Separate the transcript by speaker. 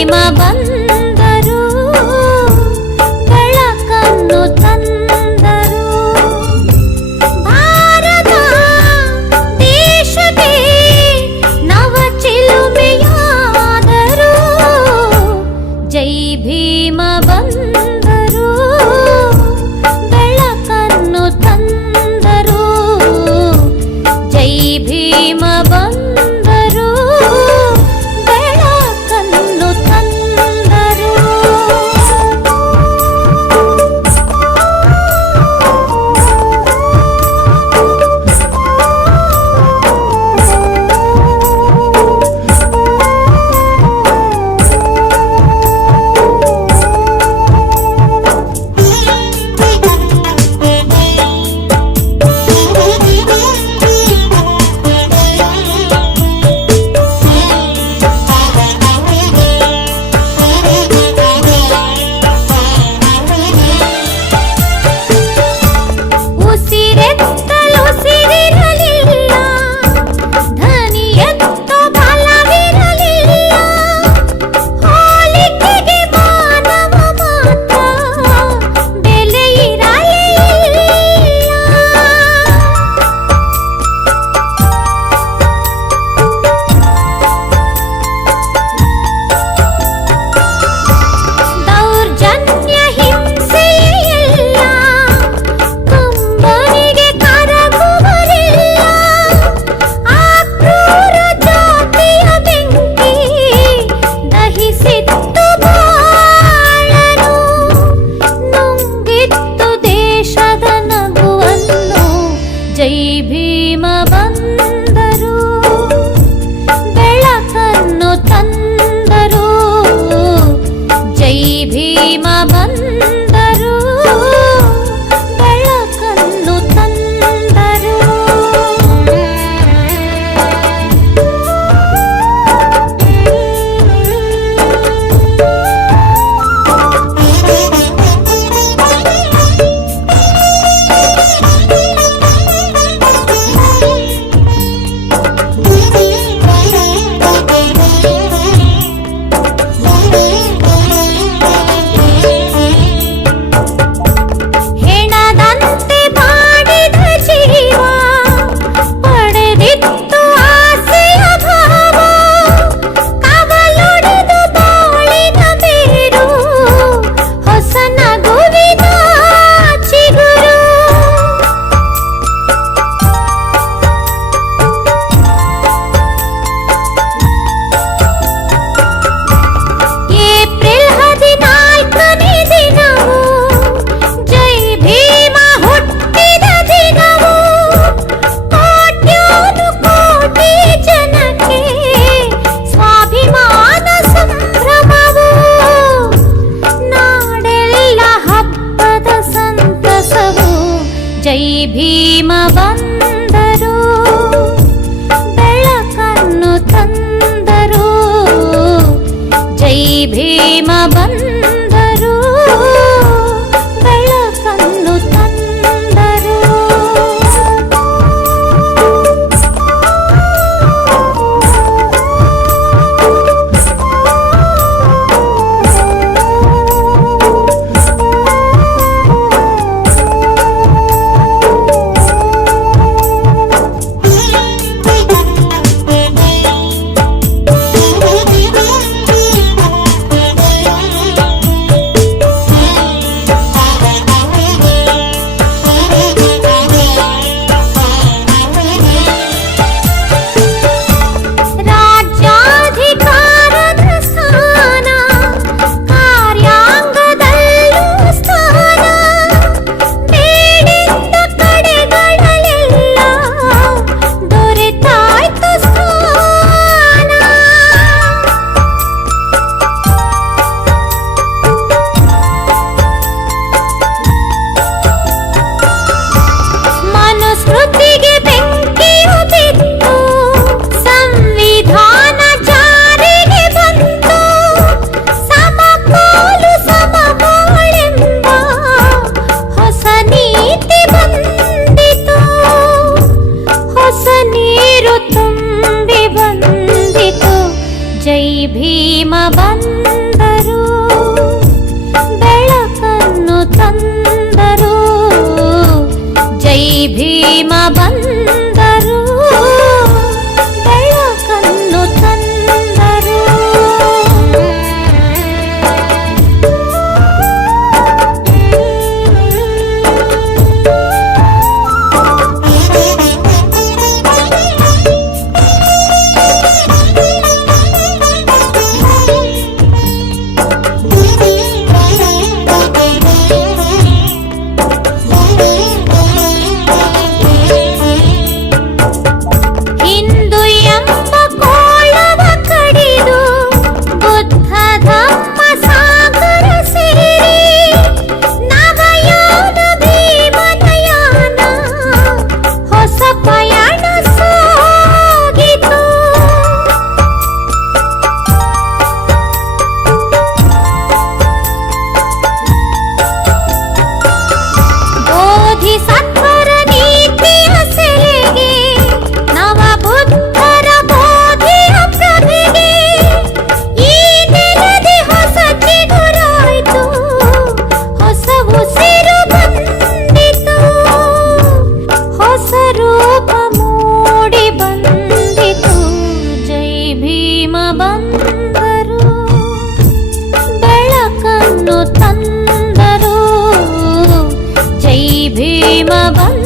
Speaker 1: ప్రేమ బంధ ಜೈ ప్రేమ బంధ అందరూ. జై భీమ బంద ಬಂದರು ಬೆಳಕನ್ನು ತಂದರು ಜೈ ಭೀಮ ಬಂದರು